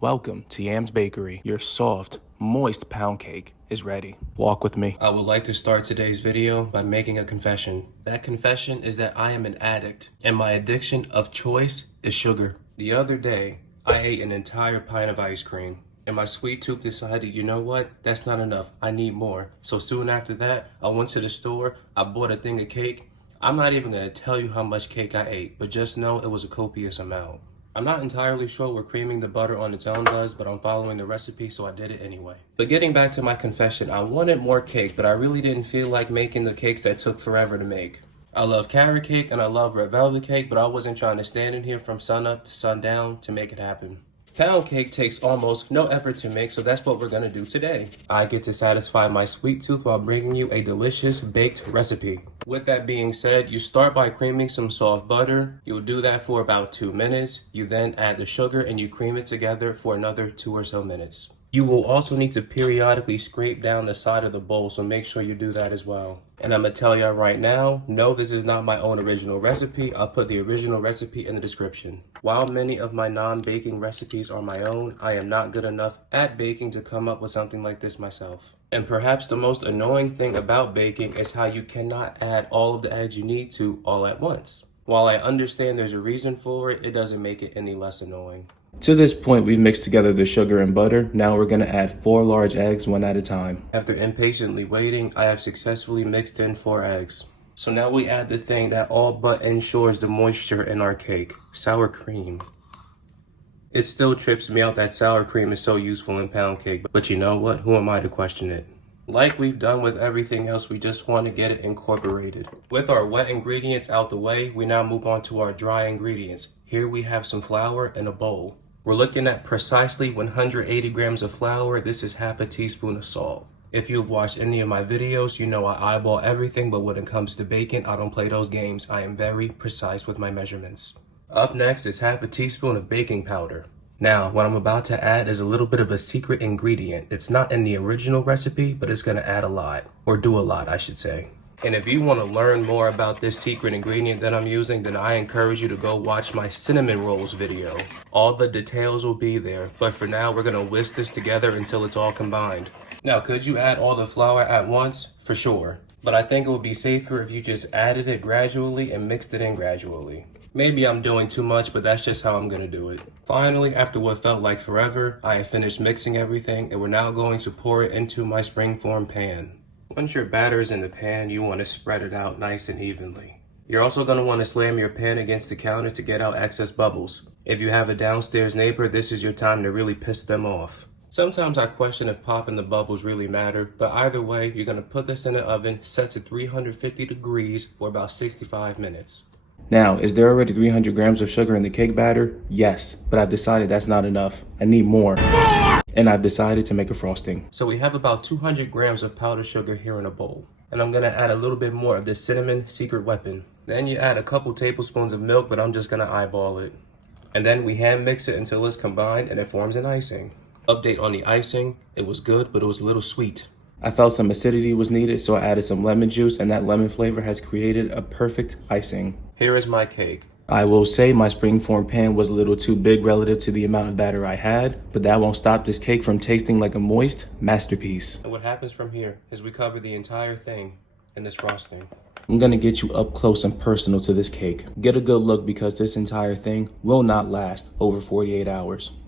Welcome to Yam's Bakery. Your soft, moist pound cake is ready. Walk with me. I would like to start today's video by making a confession. That confession is that I am an addict, and my addiction of choice is sugar. The other day, I ate an entire pint of ice cream, and my sweet tooth decided, you know what? That's not enough. I need more. So soon after that, I went to the store, I bought a thing of cake. I'm not even going to tell you how much cake I ate, but just know it was a copious amount. I'm not entirely sure what creaming the butter on its own does, but I'm following the recipe, so I did it anyway. But getting back to my confession, I wanted more cake, but I really didn't feel like making the cakes that took forever to make. I love carrot cake and I love red velvet cake, but I wasn't trying to stand in here from sun up to sundown to make it happen. Pound cake takes almost no effort to make, so that's what we're gonna do today. I get to satisfy my sweet tooth while bringing you a delicious baked recipe. With that being said, you start by creaming some soft butter. You'll do that for about 2 minutes. You then add the sugar and you cream it together for another 2 or so minutes. You will also need to periodically scrape down the side of the bowl, so make sure you do that as well. And I'm gonna tell y'all right now, no, this is not my own original recipe. I'll put the original recipe in the description. While many of my non-baking recipes are my own, I am not good enough at baking to come up with something like this myself. And perhaps the most annoying thing about baking is how you cannot add all of the eggs you need to all at once. While I understand there's a reason for it, it doesn't make it any less annoying. To this point, we've mixed together the sugar and butter. Now we're going to add 4 large eggs, one at a time. After impatiently waiting, I have successfully mixed in 4 eggs. So now we add the thing that all but ensures the moisture in our cake, sour cream. It still trips me out that sour cream is so useful in pound cake, but you know what? Who am I to question it? Like we've done with everything else, we just want to get it incorporated. With our wet ingredients out the way, we now move on to our dry ingredients. Here we have some flour in a bowl. We're looking at precisely 180 grams of flour. This is half a teaspoon of salt. If you've watched any of my videos, you know I eyeball everything, but when it comes to baking, I don't play those games. I am very precise with my measurements. Up next is half a teaspoon of baking powder. Now, what I'm about to add is a little bit of a secret ingredient. It's not in the original recipe, but it's gonna add a lot, or do a lot, I should say. And if you want to learn more about this secret ingredient that I'm using, then I encourage you to go watch my cinnamon rolls video. All the details will be there, but for now, we're gonna whisk this together until it's all combined. Now, could you add all the flour at once? For sure. But I think it would be safer if you just added it gradually and mixed it in gradually. Maybe I'm doing too much, but that's just how I'm gonna do it. Finally, after what felt like forever, I have finished mixing everything, and we're now going to pour it into my springform pan. Once your batter is in the pan, you want to spread it out nice and evenly. You're also going to want to slam your pan against the counter to get out excess bubbles. If you have a downstairs neighbor, this is your time to really piss them off. Sometimes I question if popping the bubbles really matter, but either way, you're going to put this in the oven set to 350 degrees for about 65 minutes. Now, is there already 300 grams of sugar in the cake batter? Yes, but I've decided that's not enough. I need more. And I've decided to make a frosting. So we have about 200 grams of powdered sugar here in a bowl. And I'm gonna add a little bit more of this cinnamon secret weapon. Then you add a couple tablespoons of milk, but I'm just gonna eyeball it. And then we hand mix it until it's combined and it forms an icing. Update on the icing, it was good, but it was a little sweet. I felt some acidity was needed, so I added some lemon juice, and that lemon flavor has created a perfect icing. Here is my cake. I will say my springform pan was a little too big relative to the amount of batter I had, but that won't stop this cake from tasting like a moist masterpiece. And what happens from here is we cover the entire thing in this frosting. I'm gonna get you up close and personal to this cake. Get a good look because this entire thing will not last over 48 hours.